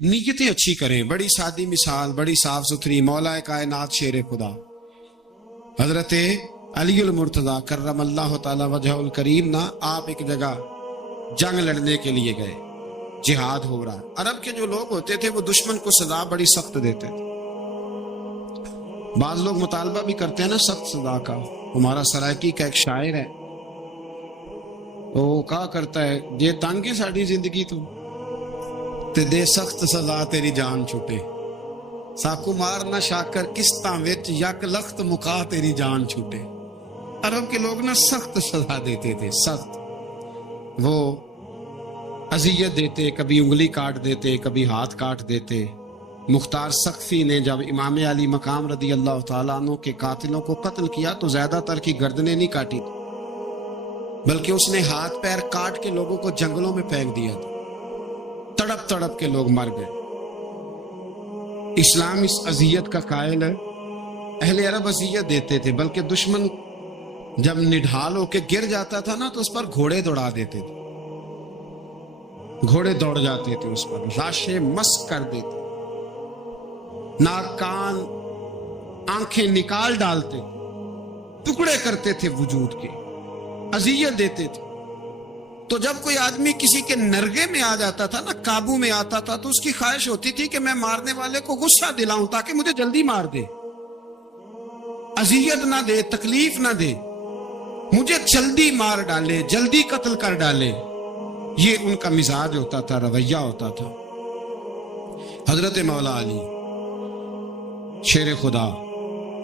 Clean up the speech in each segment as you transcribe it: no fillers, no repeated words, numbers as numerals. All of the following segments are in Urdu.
نیتیں اچھی کریں. بڑی سادی مثال، بڑی صاف ستھری. مولا کائنات شیر خدا حضرت علی المرتضیٰ کرم اللہ تعالی وجہ الکریم نا، آپ ایک جگہ جنگ لڑنے کے لیے گئے، جہاد ہو رہا. عرب کے جو لوگ ہوتے تھے وہ دشمن کو سزا بڑی سخت دیتے تھے. بعض لوگ مطالبہ بھی کرتے ہیں نا سخت سزا کا. ہمارا سرائکی کا ایک شاعر ہے، وہ کہا کرتا ہے یہ تنگ ہے ساری زندگی تے دے سخت سزا تیری جان چھٹے. ساکو مارنا شاکر قسطاں وچ یک لخت مکا تیری جان چھوٹے. عرب کے لوگ نا سخت سزا دیتے تھے، سخت. وہ اذیت دیتے، کبھی انگلی کاٹ دیتے، کبھی ہاتھ کاٹ دیتے. مختار سقفی نے جب امام علی مقام رضی اللہ تعالیٰ عنہ کے قاتلوں کو قتل کیا تو زیادہ تر کی گردنیں نہیں کاٹی، بلکہ اس نے ہاتھ پیر کاٹ کے لوگوں کو جنگلوں میں پھینک دیا تھا. تڑپ تڑپ کے لوگ مر گئے. اسلام اس اذیت کا قائل ہے. اہل عرب اذیت دیتے تھے، بلکہ دشمن جب نڈھال ہو کے گر جاتا تھا نا تو اس پر گھوڑے دوڑا دیتے تھے. گھوڑے دوڑ جاتے تھے اس پر، لاشیں مسک کر دیتے، ناک کان آنکھیں نکال ڈالتے، ٹکڑے کرتے تھے وجود کے، اذیت دیتے تھے. تو جب کوئی آدمی کسی کے نرگے میں آ جاتا تھا نا، قابو میں آتا تھا، تو اس کی خواہش ہوتی تھی کہ میں مارنے والے کو غصہ دلاؤں تاکہ مجھے جلدی مار دے، اذیت نہ دے، تکلیف نہ دے، مجھے جلدی مار ڈالے، جلدی قتل کر ڈالے. یہ ان کا مزاج ہوتا تھا، رویہ ہوتا تھا. حضرت مولا علی شیر خدا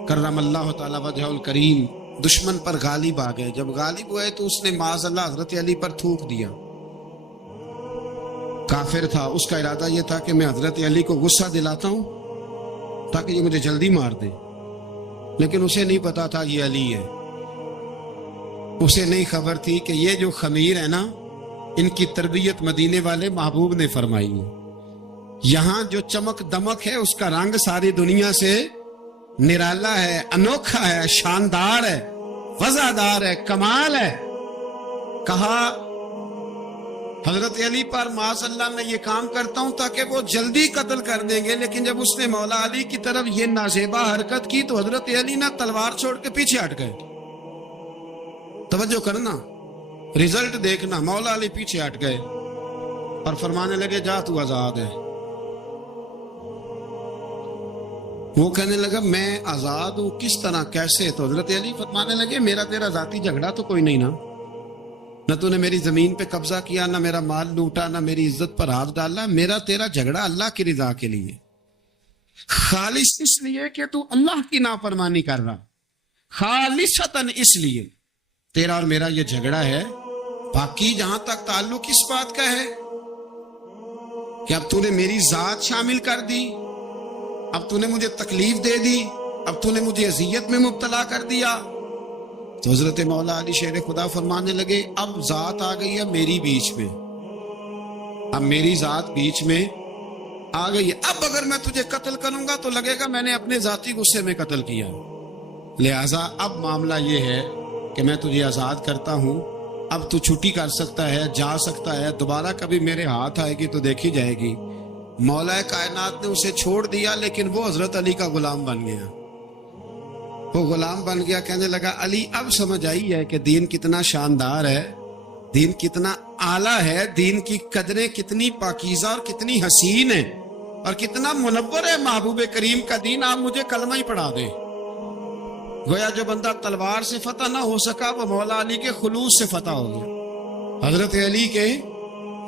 کرم اللہ تعالی وجہ الکریم دشمن پر غالب آ گئے. جب غالب ہوئے تو اس نے معاذ اللہ حضرت علی پر تھوک دیا. کافر تھا، اس کا ارادہ یہ تھا کہ میں حضرت علی کو غصہ دلاتا ہوں تاکہ یہ مجھے جلدی مار دے. لیکن اسے نہیں پتا تھا یہ علی ہے. اسے نہیں خبر تھی کہ یہ جو خمیر ہے نا، ان کی تربیت مدینے والے محبوب نے فرمائی ہے. یہاں جو چمک دمک ہے اس کا رنگ ساری دنیا سے نرالا ہے، انوکھا ہے، شاندار ہے، وزادار ہے، کمال ہے. کہا حضرت علی پر معاذ اللہ میں یہ کام کرتا ہوں تاکہ وہ جلدی قتل کر دیں گے. لیکن جب اس نے مولا علی کی طرف یہ نازیبا حرکت کی تو حضرت علی نہ تلوار چھوڑ کے پیچھے ہٹ گئے. توجہ کرنا، رزلٹ دیکھنا. مولا علی پیچھے ہٹ گئے اور فرمانے لگے جا تو آزاد ہے. وہ کہنے لگا میں آزاد ہوں، کس طرح، کیسے؟ تو حضرت علی فرمانے لگے میرا تیرا ذاتی جھگڑا تو کوئی نہیں نا، نہ تو نے میری زمین پہ قبضہ کیا، نہ میرا مال لوٹا، نہ میری عزت پر ہاتھ ڈالا. میرا تیرا جھگڑا اللہ کی رضا کے لیے، خالص اس لیے کہ تو اللہ کی نافرمانی کر رہا، خالصتاً اس لیے تیرا اور میرا یہ جھگڑا ہے. باقی جہاں تک تعلق اس بات کا ہے کہ اب تو نے میری ذات شامل کر دی، اب تو نے مجھے تکلیف دے دی، اب تو نے مجھے اذیت میں مبتلا کر دیا. تو حضرت مولا علی شیر خدا فرمانے لگے اب ذات آ گئی ہے میری بیچ میں، اب میری ذات بیچ میں آ گئی ہے. اب اگر میں تجھے قتل کروں گا تو لگے گا میں نے اپنے ذاتی غصے میں قتل کیا. لہٰذا اب معاملہ یہ ہے کہ میں تجھے آزاد کرتا ہوں، اب تو چھٹی کر سکتا ہے، جا سکتا ہے، دوبارہ کبھی میرے ہاتھ آئے گی تو دیکھی جائے گی. مولا کائنات نے اسے چھوڑ دیا، لیکن وہ حضرت علی کا غلام بن گیا. وہ غلام بن گیا، کہنے لگا علی اب سمجھ آئی ہے کہ دین کتنا شاندار ہے، دین کتنا اعلیٰ ہے، دین کی قدریں کتنی پاکیزہ اور کتنی حسین ہیں اور کتنا منور ہے محبوب کریم کا دین. آپ مجھے کلمہ ہی پڑھا دیں. گویا جو بندہ تلوار سے فتح نہ ہو سکا وہ مولا علی کے خلوص سے فتح ہو گیا. حضرت علی کے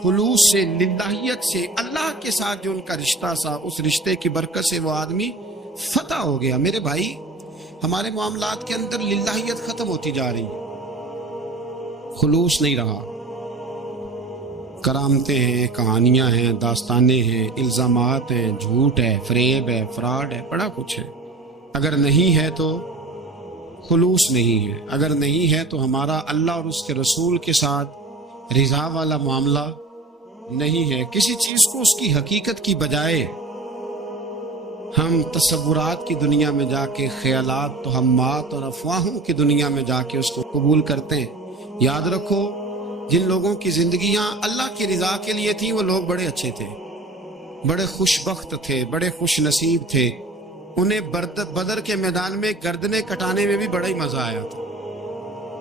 خلوص سے، للہیت سے، اللہ کے ساتھ جو ان کا رشتہ تھا، اس رشتے کی برکت سے وہ آدمی فتح ہو گیا. میرے بھائی، ہمارے معاملات کے اندر للہیت ختم ہوتی جا رہی، خلوص نہیں رہا. کرامتیں ہیں، کہانیاں ہیں، داستانیں ہیں، الزامات ہیں، جھوٹ ہے، فریب ہے، فراڈ ہے، بڑا کچھ ہے. اگر نہیں ہے تو خلوص نہیں ہے. اگر نہیں ہے تو ہمارا اللہ اور اس کے رسول کے ساتھ رضا والا معاملہ نہیں ہے. کسی چیز کو اس کی حقیقت کی بجائے ہم تصورات کی دنیا میں جا کے، خیالات، توہمات اور افواہوں کی دنیا میں جا کے اس کو قبول کرتے ہیں. یاد رکھو، جن لوگوں کی زندگیاں اللہ کی رضا کے لیے تھیں وہ لوگ بڑے اچھے تھے. بڑے خوش بخت تھے، بڑے خوش نصیب تھے. انہیں بدر کے میدان میں گردنیں کٹانے میں بھی بڑا ہی مزہ آیا تھا.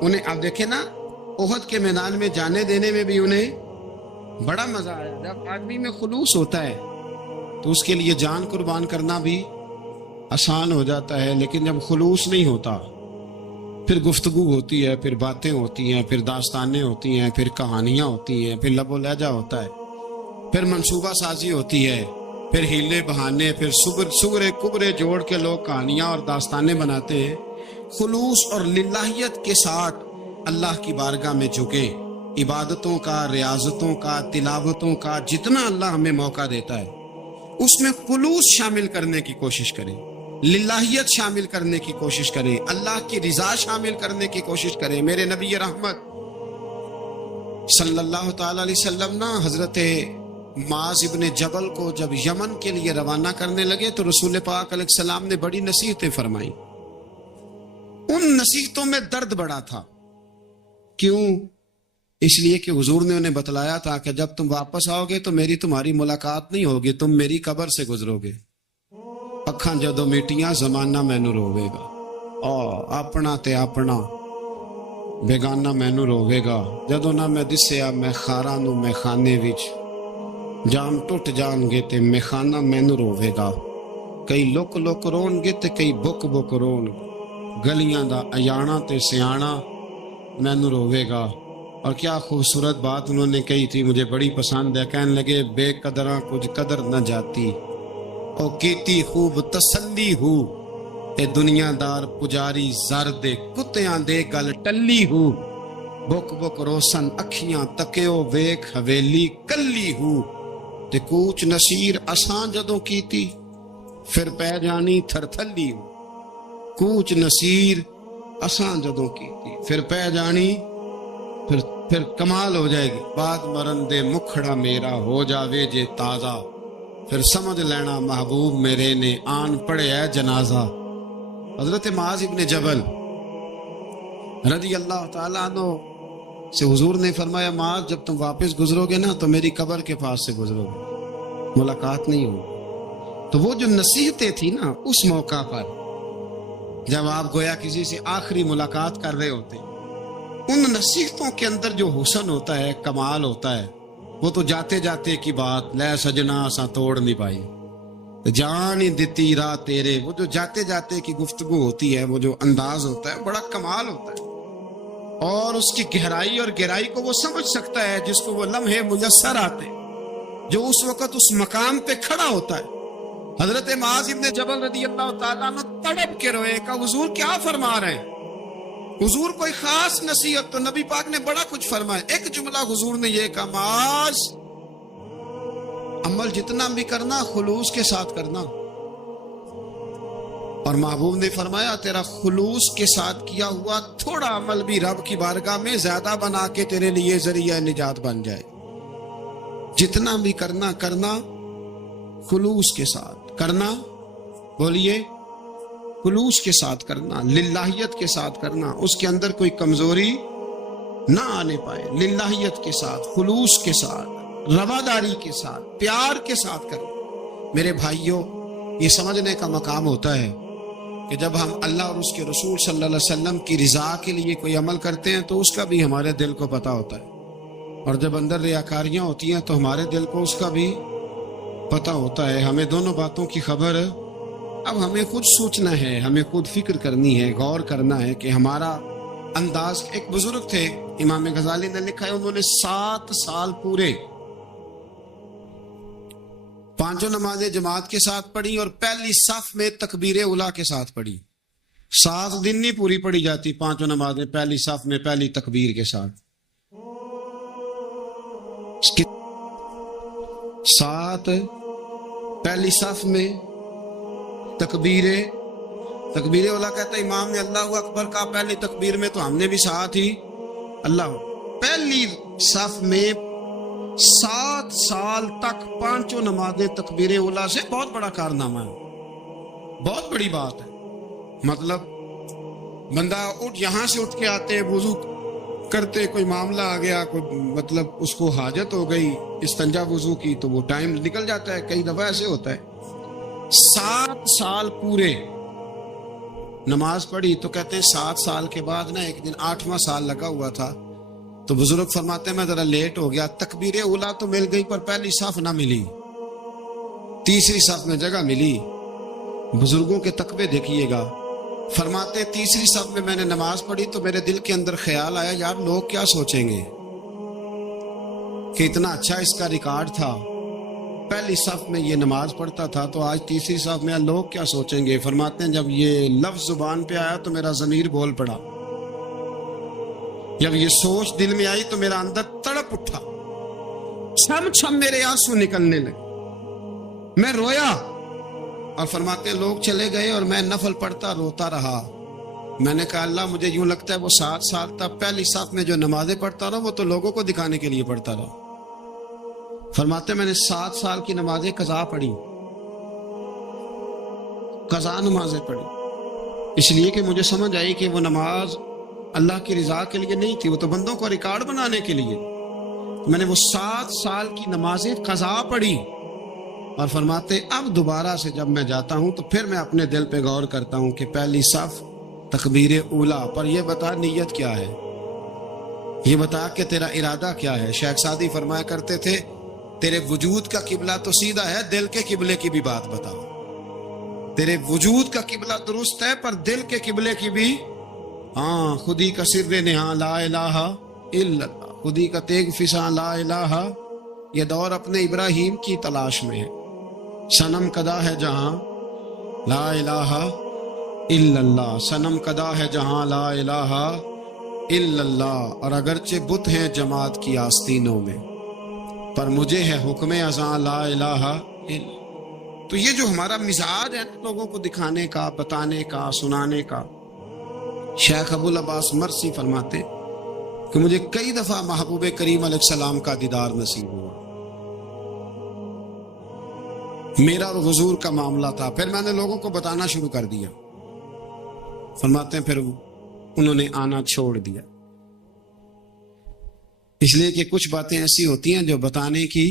انہیں آپ دیکھیں نا، احد کے میدان میں جانے دینے میں بھی انہیں بڑا مزہ آیا. جب آدمی میں خلوص ہوتا ہے تو اس کے لیے جان قربان کرنا بھی آسان ہو جاتا ہے. لیکن جب خلوص نہیں ہوتا، پھر گفتگو ہوتی ہے، پھر باتیں ہوتی ہیں، پھر داستانیں ہوتی ہیں، پھر کہانیاں ہوتی ہیں، پھر لب و لہجہ ہوتا ہے، پھر منصوبہ سازی ہوتی ہے، پھر ہیلے بہانے، پھر سگرے کبرے جوڑ کے لوگ کہانیاں اور داستانیں بناتے ہیں. خلوص اور للہیت کے ساتھ اللہ کی بارگاہ میں جھکیں. عبادتوں کا، ریاضتوں کا، تلاوتوں کا جتنا اللہ ہمیں موقع دیتا ہے اس میں خلوص شامل کرنے کی کوشش کریں، للہیت شامل کرنے کی کوشش کریں، اللہ کی رضا شامل کرنے کی کوشش کریں. میرے نبی رحمت صلی اللہ تعالی علیہ وسلم نا حضرت معاذ ابن جبل کو جب یمن کے لیے روانہ کرنے لگے تو رسول پاک علیہ السلام نے بڑی نصیحتیں فرمائیں. ان نصیحتوں میں درد بڑا تھا. کیوں؟ اس لیے کہ حضور نے انہیں بتلایا تھا کہ جب تم واپس آؤ گے تو میری تمہاری ملاقات نہیں ہوگی، تم میری قبر سے گزرو گے. اکھاں جدو میٹیاں زمانہ مینوں روے گا، اپنا تے اپنا بیگانہ مینوں روے گا. جدو نہ میں دسیا میں خاراں نوں میں خانے وچ، جام ٹوٹ جان گے تے میں خانہ مینوں روے گا. کئی لک لک رون گے تے کئی بک بک رون. گلیاں دا ایانا تے سیانا مینوں روے گا. اور کیا خوبصورت بات انہوں نے کہی تھی، مجھے بڑی پسند ہے. کہنے لگے بے قدراں کچھ قدر نہ جاتی، او کیتی خوب تسلی ہو. اے دنیا دار پجاری زر دے کتیاں دے گل ٹلی ہو. بک بک روشن اکھیاں تکیو ویکھ حویلی کلی ہو. تے کوچ نصیر اساں جدوں کیتی پھر پہ جانی تھر تھلی ہو. کوچ نصیر اساں جدوں کیتی پھر پہ جانی، پھر کمال ہو جائے گی. بعد مرن دے مکھڑا میرا ہو جاوے جے تازہ، پھر سمجھ لینا محبوب میرے نے آن پڑے ہے جنازہ. حضرت معاذ ابن جبل رضی اللہ تعالیٰ عنہ سے حضور نے فرمایا، معاذ جب تم واپس گزرو گے نا تو میری قبر کے پاس سے گزرو گے، ملاقات نہیں ہوگی. تو وہ جو نصیحتیں تھی نا اس موقع پر جب آپ گویا کسی سے آخری ملاقات کر رہے ہوتے، ان نصیحتوں کے اندر جو حسن ہوتا ہے، کمال ہوتا ہے، وہ تو جاتے جاتے کی بات لے سجنا سا توڑ نہیں پائی جان ہی دتی راہ تیرے. وہ جو جاتے جاتے کی گفتگو ہوتی ہے، وہ جو انداز ہوتا ہے، بڑا کمال ہوتا ہے. اور اس کی گہرائی اور گہرائی کو وہ سمجھ سکتا ہے جس کو وہ لمحے میسر آتے، جو اس وقت اس مقام پہ کھڑا ہوتا ہے. حضرت معاذ ابن جبل رضی اللہ تعالیٰ عنہ تڑپ کے روئے کہ حضور کیا فرما رہے ہیں. حضور کوئی خاص نصیحت تو نبی پاک نے بڑا کچھ فرمایا. ایک جملہ حضور نے یہ کہا، معاذ عمل جتنا بھی کرنا خلوص کے ساتھ کرنا. اور محبوب نے فرمایا تیرا خلوص کے ساتھ کیا ہوا تھوڑا عمل بھی رب کی بارگاہ میں زیادہ بنا کے تیرے لیے ذریعہ نجات بن جائے. جتنا بھی کرنا خلوص کے ساتھ کرنا. بولیے، خلوص کے ساتھ کرنا، للہیت کے ساتھ کرنا. اس کے اندر کوئی کمزوری نہ آنے پائے. للہیت کے ساتھ، خلوص کے ساتھ، رواداری کے ساتھ، پیار کے ساتھ کرنا. میرے بھائیوں، یہ سمجھنے کا مقام ہوتا ہے کہ جب ہم اللہ اور اس کے رسول صلی اللہ علیہ وسلم کی رضا کے لیے کوئی عمل کرتے ہیں تو اس کا بھی ہمارے دل کو پتہ ہوتا ہے. اور جب اندر ریاکاریاں ہوتی ہیں تو ہمارے دل کو اس کا بھی پتہ ہوتا ہے. ہمیں دونوں باتوں کی خبر اب ہمیں خود سوچنا ہے، ہمیں خود فکر کرنی ہے، غور کرنا ہے کہ ہمارا انداز. ایک بزرگ تھے امام غزالی نے لکھا ہے، انہوں نے 7 سال پورے پانچوں نمازیں جماعت کے ساتھ پڑھی اور پہلی صف میں تکبیر اولیٰ کے ساتھ پڑھی. 7 دن نہیں پوری پڑھی جاتی پانچوں نمازیں پہلی صف میں پہلی تکبیر کے ساتھ. 7 پہلی صف میں تکبیر اولیٰ کہتا ہے امام نے اللہ اکبر کہا پہلی تکبیر میں تو ہم نے بھی ساتھ ہی اللہ. پہلی صف میں 7 سال تک پانچوں نمازیں تکبیر اولیٰ سے بہت بڑا کارنامہ ہے، بہت بڑی بات ہے. مطلب بندہ یہاں سے اٹھ کے آتے ہیں، وضو کرتے کوئی معاملہ آ گیا، کوئی مطلب اس کو حاجت ہو گئی استنجا وضو کی، تو وہ ٹائم نکل جاتا ہے. کئی دفعہ ایسے ہوتا ہے. 7 سال پورے نماز پڑھی تو کہتے ہیں 7 سال کے بعد نا ایک دن 8واں سال لگا ہوا تھا تو بزرگ فرماتے ہیں میں ذرا لیٹ ہو گیا، تکبیر اولا تو مل گئی پر پہلی صف نہ ملی، تیسری صف میں جگہ ملی. بزرگوں کے تقوی دیکھیے گا. فرماتے تیسری صف میں نے نماز پڑھی تو میرے دل کے اندر خیال آیا یار لوگ کیا سوچیں گے کہ اتنا اچھا اس کا ریکارڈ تھا، پہلی صف میں یہ نماز پڑھتا تھا تو آج تیسری صف میں لوگ کیا سوچیں گے. فرماتے ہیں جب یہ لفظ زبان پہ آیا تو میرا ضمیر بول پڑا، جب یہ سوچ دل میں آئی تو میرا اندر تڑپ اٹھا، چھم چھم میرے آنسو نکلنے لگے، میں رویا. اور فرماتے ہیں لوگ چلے گئے اور میں نفل پڑھتا روتا رہا. میں نے کہا اللہ مجھے یوں لگتا ہے وہ 7 سال تک پہلی صف میں جو نمازیں پڑھتا رہا وہ تو لوگوں کو دکھانے کے لیے پڑھتا رہا. فرماتے میں نے 7 سال کی نمازیں قضا پڑھی، قضا نمازیں پڑھی، اس لیے کہ مجھے سمجھ آئی کہ وہ نماز اللہ کی رضا کے لیے نہیں تھی، وہ تو بندوں کو ریکارڈ بنانے کے لیے. میں نے وہ 7 سال کی نمازیں قضا پڑھی. اور فرماتے اب دوبارہ سے جب میں جاتا ہوں تو پھر میں اپنے دل پہ غور کرتا ہوں کہ پہلی صف تکبیر اولا پر یہ بتا نیت کیا ہے، یہ بتا کہ تیرا ارادہ کیا ہے. شیخ سعدی فرمایا کرتے تھے تیرے وجود کا قبلہ تو سیدھا ہے، دل کے قبلے کی بھی بات بتاؤ. تیرے وجود کا قبلہ درست ہے پر دل کے قبلے کی بھی، ہاں خودی کا سر نہاں لا الہ الا اللہ، خودی کا تیغ فساں لا الہ. یہ دور اپنے ابراہیم کی تلاش میں ہے. صنم کدا ہے جہاں لا الہ الا اللہ، صنم کدا ہے جہاں لا الہ الا اللہ. اور اگرچہ بت ہیں جماعت کی آستینوں میں پر مجھے ہے حکم ازاں لا الہ الا. تو یہ جو ہمارا مزاج ہے لوگوں کو دکھانے کا، بتانے کا، سنانے کا. شیخ ابو العباس مرسی فرماتے کہ مجھے کئی دفعہ محبوب کریم علیہ السلام کا دیدار نصیب ہوا. میرا اور حضور کا معاملہ تھا، پھر میں نے لوگوں کو بتانا شروع کر دیا. فرماتے ہیں پھر انہوں نے آنا چھوڑ دیا، اس لیے کہ کچھ باتیں ایسی ہوتی ہیں جو بتانے کی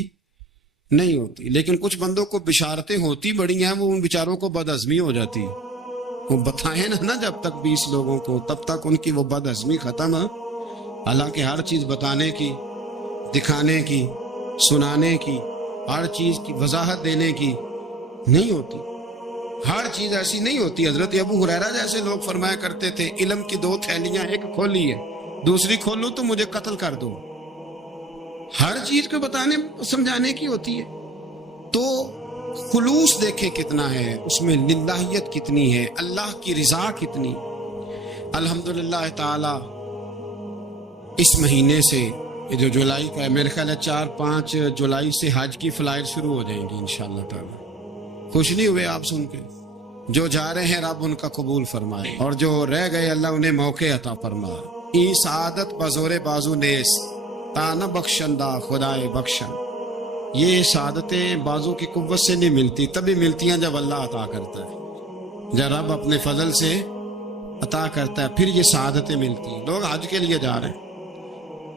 نہیں ہوتی، لیکن کچھ بندوں کو بشارتیں ہوتی بڑی ہیں، وہ ان بیچاروں کو بد ہضمی ہو جاتی ہے. وہ بتائیں نا جب تک 20 لوگوں کو، تب تک ان کی وہ بد ہضمی ختم ہے. حالانکہ ہر چیز بتانے کی، دکھانے کی، سنانے کی، ہر چیز کی وضاحت دینے کی نہیں ہوتی. ہر چیز ایسی نہیں ہوتی. حضرت ابو ہریرہ جیسے لوگ فرمایا کرتے تھے علم کی 2 تھیلیاں، ایک کھولی ہے دوسری کھولوں تو مجھے قتل کر دو. ہر چیز کو بتانے سمجھانے کی ہوتی ہے. تو خلوص دیکھیں کتنا ہے اس میں، للہیت کتنی ہے، اللہ کی رضا کتنی. الحمدللہ تعالی اس مہینے سے جو جولائی کا ہے، میرے خیال ہے 4-5 جولائی سے حج کی فلائٹ شروع ہو جائیں گی انشاءاللہ تعالی. خوش نہیں ہوئے آپ سن کے؟ جو جا رہے ہیں رب ان کا قبول فرمائے، اور جو رہ گئے اللہ انہیں موقع عطا فرمائے. ای سعادت بزور بازو نیس تانا بخشندہ خدائے بخشن. یہ سعادتیں بازو کی قوت سے نہیں ملتی، تبھی ملتی ہیں جب اللہ عطا کرتا ہے، جب رب اپنے فضل سے عطا کرتا ہے پھر یہ سعادتیں ملتی ہیں. لوگ حج کے لیے جا رہے ہیں،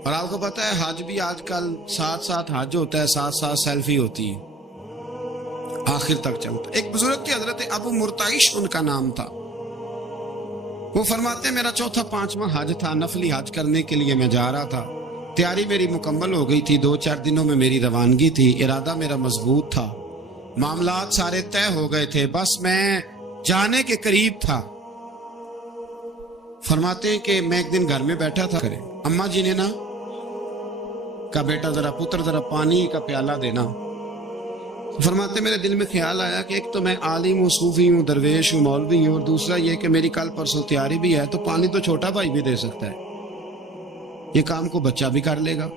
اور آپ کو پتہ ہے حج بھی آج کل 7 حج ہوتا ہے، 7 سیلفی ہوتی ہے، آخر تک چلتا. ایک بزرگ کے حضرت ابو مرتعش ان کا نام تھا، وہ فرماتے ہیں میرا 4-5واں حج تھا، نفلی حج کرنے کے لیے میں جا رہا تھا. تیاری میری مکمل ہو گئی تھی، 2-4 دنوں میں میری روانگی تھی، ارادہ میرا مضبوط تھا، معاملات سارے طے ہو گئے تھے، بس میں جانے کے قریب تھا. فرماتے ہیں کہ میں ایک دن گھر میں بیٹھا تھا، اماں جی نے نا کہا بیٹا ذرا پتر ذرا پانی کا پیالہ دینا. فرماتے میرے دل میں خیال آیا کہ ایک تو میں عالم ہوں، صوفی ہوں، درویش ہوں، مولوی ہوں، اور دوسرا یہ کہ میری کل پرسوں تیاری بھی ہے، تو پانی تو چھوٹا بھائی بھی دے سکتا ہے، یہ کام کو بچہ بھی کر لے گا.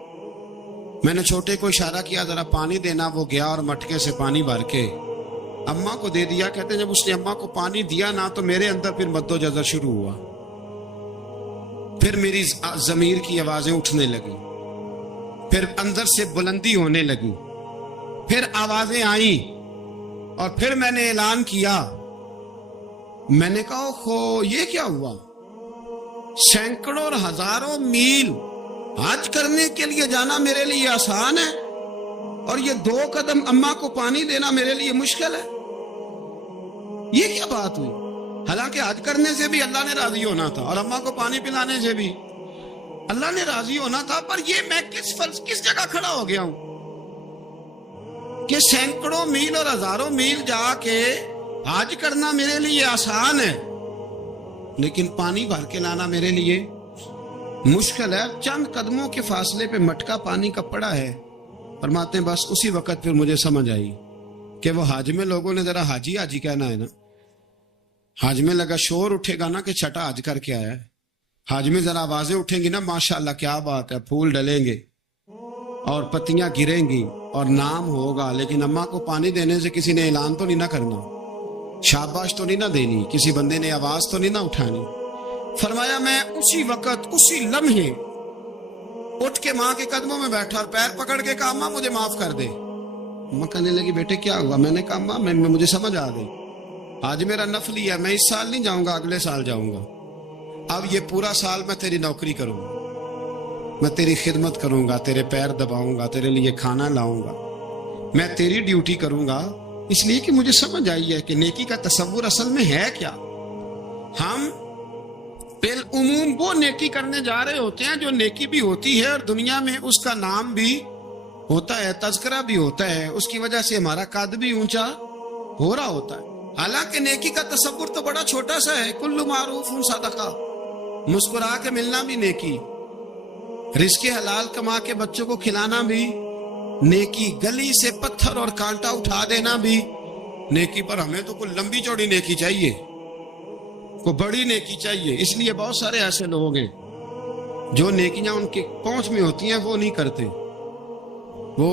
میں نے چھوٹے کو اشارہ کیا ذرا پانی دینا، وہ گیا اور مٹکے سے پانی بھر کے اماں کو دے دیا. کہتے ہیں جب اس نے اماں کو پانی دیا نا تو میرے اندر پھر مد و جزر شروع ہوا، پھر میری ضمیر کی آوازیں اٹھنے لگی، پھر اندر سے بلندی ہونے لگی، پھر آوازیں آئیں، اور پھر میں نے اعلان کیا. میں نے کہا خو یہ کیا ہوا؟ سینکڑوں اور ہزاروں میل حج کرنے کے لیے جانا میرے لیے آسان ہے اور یہ 2 قدم اماں کو پانی دینا میرے لیے مشکل ہے؟ یہ کیا بات ہوئی؟ حالانکہ حج کرنے سے بھی اللہ نے راضی ہونا تھا اور اماں کو پانی پلانے سے بھی اللہ نے راضی ہونا تھا، پر یہ میں کس جگہ کھڑا ہو گیا ہوں کہ سینکڑوں میل اور ہزاروں میل جا کے حج کرنا میرے لیے آسان ہے لیکن پانی بھر کے لانا میرے لیے مشکل ہے۔ چند قدموں کے فاصلے پہ مٹکا پانی کا پڑا ہے۔ فرماتے ہیں بس اسی وقت پھر مجھے سمجھ آئی کہ وہ حج میں لوگوں نے ذرا حاجی حاجی کہنا ہے نا، حج میں لگا شور اٹھے گا نا کہ چھٹا حج کر کے آیا ہے، حج میں ذرا آوازیں اٹھیں گی نا ماشاءاللہ کیا بات ہے، پھول ڈلیں گے اور پتیاں گریں گی اور نام ہوگا، لیکن اماں کو پانی دینے سے کسی نے اعلان تو نہیں نہ کرنا، شاباش تو نہیں نہ دینی، کسی بندے نے آواز تو نہیں نہ اٹھانی۔ فرمایا میں اسی وقت اسی لمحے اٹھ کے ماں کے قدموں میں بیٹھا اور پیر پکڑ کے کہا ماں مجھے معاف کر دے۔ ماں کہنے لگی بیٹے کیا ہوا؟ میں نے کہا ماں مجھے سمجھ آ گئی، آج میرا نفلی ہے، میں اس سال نہیں جاؤں گا، اگلے سال جاؤں گا، اب یہ پورا سال میں تیری نوکری کروں گا، میں تیری خدمت کروں گا، تیرے پیر دباؤں گا، تیرے لیے کھانا لاؤں گا، میں تیری ڈیوٹی کروں گا، اس لیے کہ مجھے سمجھ آئی ہے کہ نیکی کا تصور اصل میں ہے کیا۔ ہم بالعموم وہ نیکی کرنے جا رہے ہوتے ہیں جو نیکی بھی ہوتی ہے اور دنیا میں اس کا نام بھی ہوتا ہے، تذکرہ بھی ہوتا ہے، اس کی وجہ سے ہمارا قد بھی اونچا ہو رہا ہوتا ہے۔ حالانکہ نیکی کا تصور تو بڑا چھوٹا سا ہے، کل معروف صدقہ، مسکرا کے ملنا بھی نیکی، رزق حلال کما کے بچوں کو کھلانا بھی نیکی، گلی سے پتھر اور کانٹا اٹھا دینا بھی نیکی، پر ہمیں تو کوئی لمبی چوڑی نیکی چاہیے، کوئی بڑی نیکی چاہیے۔ اس لیے بہت سارے ایسے لوگ ہیں جو نیکیاں ان کے پہنچ میں ہوتی ہیں وہ نہیں کرتے۔ وہ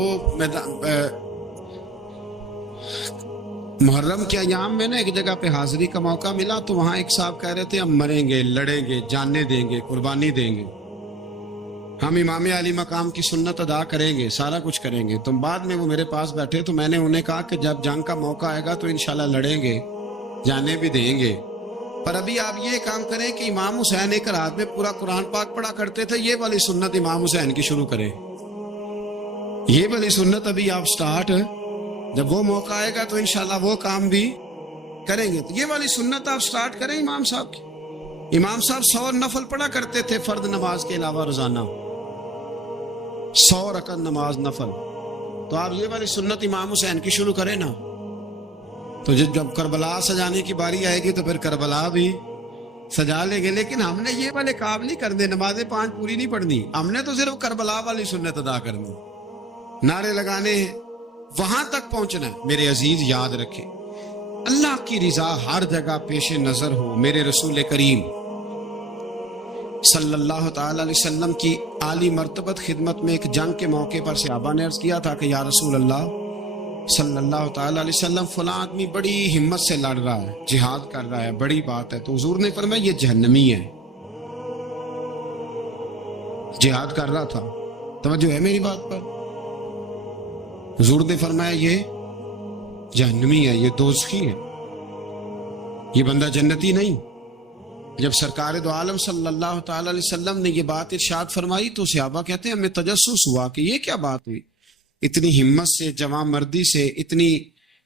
محرم کے ایام میں نا ایک جگہ پہ حاضری کا موقع ملا تو وہاں ایک صاحب کہہ رہے تھے ہم مریں گے، لڑیں گے، جانیں دیں گے، قربانی دیں گے، ہم امام علی مقام کی سنت ادا کریں گے، سارا کچھ کریں گے۔ تو بعد میں وہ میرے پاس بیٹھے تو میں نے انہیں کہا کہ جب جنگ کا موقع آئے گا تو انشاءاللہ لڑیں گے، جانے بھی دیں گے، پر ابھی آپ یہ کام کریں کہ امام حسین ایک رات میں پورا قرآن پاک پڑھا کرتے تھے، یہ والی سنت امام حسین کی شروع کریں، یہ والی سنت ابھی آپ سٹارٹ، جب وہ موقع آئے گا تو انشاءاللہ وہ کام بھی کریں گے، تو یہ والی سنت آپ سٹارٹ کریں امام صاحب کی۔ امام صاحب 100 نفل پڑھا کرتے تھے فرض نماز کے علاوہ روزانہ، 100 رکعت نماز نفل، تو آپ یہ والی سنت امام حسین کی شروع کریں نا، تو جب کربلا سجانے کی باری آئے گی تو پھر کربلا بھی سجا لیں گے۔ لیکن ہم نے یہ والے کام نہیں کرنے، نمازیں 5 پوری نہیں پڑھنی، ہم نے تو صرف کربلا والی سنت ادا کرنی، نعرے لگانے ہیں، وہاں تک پہنچنا ہے۔ میرے عزیز یاد رکھیں، اللہ کی رضا ہر جگہ پیش نظر ہو۔ میرے رسول کریم صلی اللہ تعالی علیہ وسلم کی عالی مرتبت خدمت میں ایک جنگ کے موقع پر صحابہ نے عرض کیا تھا کہ یا رسول اللہ صلی اللہ تعالی علیہ وسلم فلاں آدمی بڑی ہمت سے لڑ رہا ہے، جہاد کر رہا ہے، بڑی بات ہے، تو حضور نے فرمایا یہ جہنمی ہے، جہاد کر رہا تھا، توجہ ہے میری بات پر؟ حضور نے فرمایا یہ جہنمی ہے، یہ دوزخی ہے، یہ بندہ جنتی نہیں۔ جب سرکار دو عالم صلی اللہ تعالی علیہ وسلم نے یہ بات ارشاد فرمائی تو صحابہ کہتے ہیں ہمیں تجسس ہوا کہ یہ کیا بات ہوئی، اتنی ہمت سے، جوان مردی سے، اتنی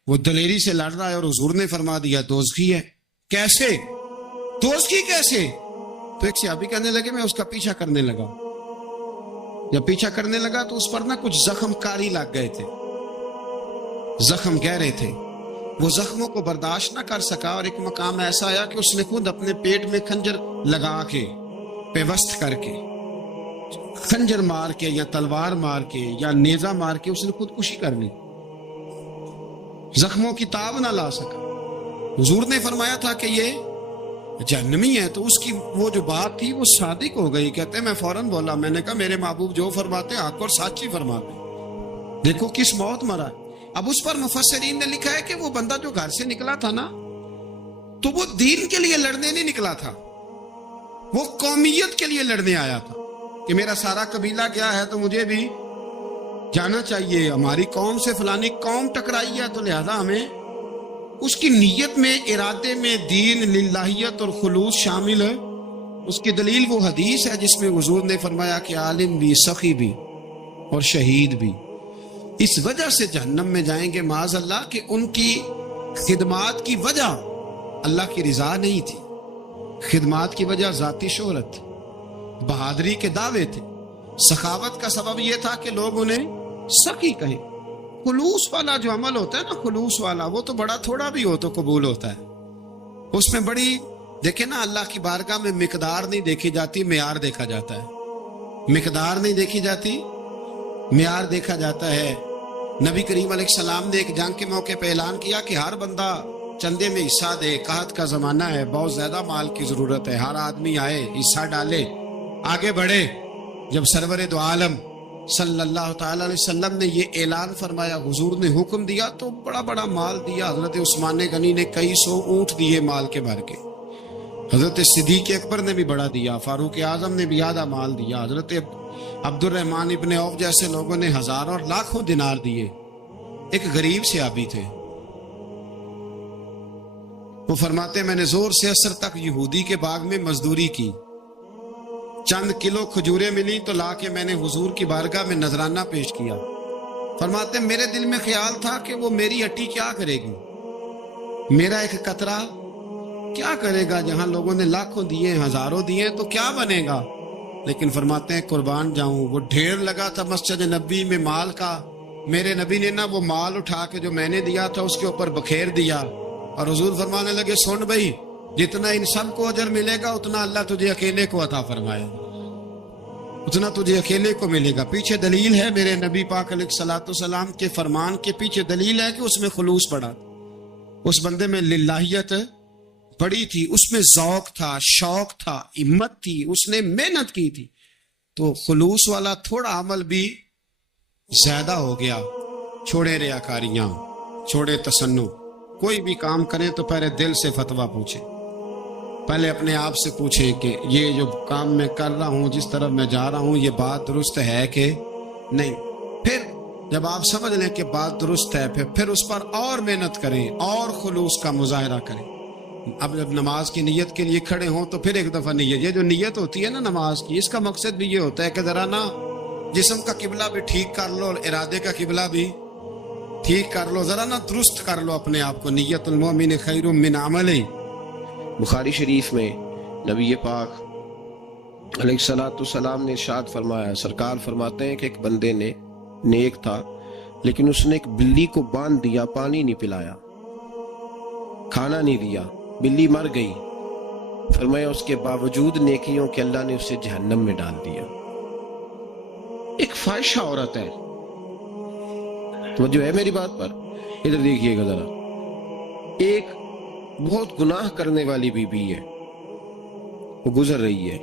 وہ دلیری سے لڑ رہا ہے اور حضور نے فرما دیا دوزخی ہے۔ کیسے دوزخی کیسے؟ تو ایک صحابی کہنے لگے میں اس کا پیچھا کرنے لگا، جب پیچھا کرنے لگا تو اس پر نا کچھ زخم کاری لگ گئے تھے، زخم گہرے تھے، وہ زخموں کو برداشت نہ کر سکا اور ایک مقام ایسا آیا کہ اس نے خود اپنے پیٹ میں خنجر لگا کے، پیوست کر کے، خنجر مار کے یا تلوار مار کے یا نیزہ مار کے اس نے خودکشی کر لی، زخموں کی تاب نہ لا سکا۔ حضور نے فرمایا تھا کہ یہ جہنمی ہے، تو اس کی وہ جو بات تھی وہ صادق ہو گئی۔ کہتے ہیں میں فوراً بولا، میں نے کہا میرے محبوب جو فرماتے ہیں حق اور سچ ہی فرماتے ہیں، دیکھو کس موت مرا ہے۔ اب اس پر مفسرین نے لکھا ہے کہ وہ بندہ جو گھر سے نکلا تھا نا تو وہ دین کے لیے لڑنے نہیں نکلا تھا، وہ قومیت کے لیے لڑنے آیا تھا کہ میرا سارا قبیلہ کیا ہے تو مجھے بھی جانا چاہیے، ہماری قوم سے فلانی قوم ٹکرائی ہے تو لہذا ہمیں، اس کی نیت میں، ارادے میں دین، للہیت اور خلوص شامل اس کی دلیل وہ حدیث ہے جس میں حضور نے فرمایا کہ عالم بھی، سخی بھی اور شہید بھی اس وجہ سے جہنم میں جائیں گے معاذ اللہ کہ ان کی خدمات کی وجہ اللہ کی رضا نہیں تھی، خدمات کی وجہ ذاتی شہرت تھی، بہادری کے دعوے تھے، سخاوت کا سبب یہ تھا کہ لوگ انہیں سخی کہیں۔ خلوص والا جو عمل ہوتا ہے نا، خلوص والا، وہ تو بڑا تھوڑا بھی ہو تو قبول ہوتا ہے، اس میں بڑی دیکھیں نا، اللہ کی بارگاہ میں مقدار نہیں دیکھی جاتی، معیار دیکھا جاتا ہے، مقدار نہیں دیکھی جاتی، معیار دیکھا جاتا ہے۔ نبی کریم علیہ السلام نے ایک جنگ کے موقع پہ اعلان کیا کہ ہر بندہ چندے میں حصہ دے، قحط کا زمانہ ہے، بہت زیادہ مال کی ضرورت ہے، ہر آدمی آئے حصہ ڈالے آگے بڑھے۔ جب سرور دو عالم صلی اللہ تعالی علیہ وسلم نے یہ اعلان فرمایا، حضور نے حکم دیا تو بڑا بڑا مال دیا۔ حضرت عثمان غنی نے کئی سو اونٹ دیے مال کے بھر کے، حضرت صدیق اکبر نے بھی بڑا دیا، فاروق اعظم نے بھی آدھا مال دیا، حضرت عبد الرحمن ابن عوف جیسے لوگوں نے ہزاروں اور لاکھوں دینار دیے۔ ایک غریب صحابی تھے، وہ فرماتے میں نے زور سے عصر تک یہودی کے باغ میں مزدوری کی، چند کلو کھجوریں ملی تو لا کے میں نے حضور کی بارگاہ میں نذرانہ پیش کیا۔ فرماتے میرے دل میں خیال تھا کہ وہ میری ہٹی کیا کرے گی، میرا ایک قطرہ کیا کرے گا، جہاں لوگوں نے لاکھوں دیے، ہزاروں دیے تو کیا بنے گا۔ لیکن فرماتے ہیں قربان جاؤں، وہ ڈھیر لگا تھا مسجد نبی میں مال کا، میرے نبی نے نا وہ مال اٹھا کے جو میں نے دیا تھا اس کے اوپر بکھیر دیا، اور حضور فرمانے لگے سن بھائی، جتنا ان سب کو اجر ملے گا اتنا اللہ تجھے اکیلے کو عطا فرمائے، اتنا تجھے اکیلے کو ملے گا۔ پیچھے دلیل ہے، میرے نبی پاک علیہ الصلوۃ والسلام کے فرمان کے پیچھے دلیل ہے کہ اس میں خلوص پڑا، اس بندے میں للہیت بڑی تھی، اس میں ذوق تھا، شوق تھا، ہمت تھی، اس نے محنت کی تھی۔ تو خلوص والا تھوڑا عمل بھی زیادہ ہو گیا۔ چھوڑے ریاکاریاں، چھوڑے تصنع، کوئی بھی کام کریں تو پہلے دل سے فتویٰ پوچھیں، پہلے اپنے آپ سے پوچھیں کہ یہ جو کام میں کر رہا ہوں، جس طرف میں جا رہا ہوں، یہ بات درست ہے کہ نہیں۔ پھر جب آپ سمجھ لیں کہ بات درست ہے، پھر اس پر اور محنت کریں اور خلوص کا مظاہرہ کریں۔ اب جب نماز کی نیت کے لیے کھڑے ہوں تو پھر ایک دفعہ نیت، یہ جو نیت ہوتی ہے نا نماز کی، اس کا مقصد بھی یہ ہوتا ہے کہ ذرا نا جسم کا قبلہ بھی ٹھیک کر لو اور ارادے کا قبلہ بھی ٹھیک کر لو، ذرا نا درست کر لو اپنے آپ کو۔ نیت المومن خیر من عمل۔ بخاری شریف میں نبی پاک علیہ الصلوۃ والسلام نے ارشاد فرمایا، سرکار فرماتے ہیں کہ ایک بندے نے نیک تھا لیکن اس نے ایک بلی کو باندھ دیا، پانی نہیں پلایا، کھانا نہیں دیا، بلی مر گئی۔ فرمایا اس کے باوجود نیکیوں کے اللہ نے اسے جہنم میں ڈال دیا۔ ایک فاحشہ عورت ہے، توجہ ہے میری بات پر، ادھر دیکھیے گا ذرا، ایک بہت گناہ کرنے والی بی بی ہے، وہ گزر رہی ہے،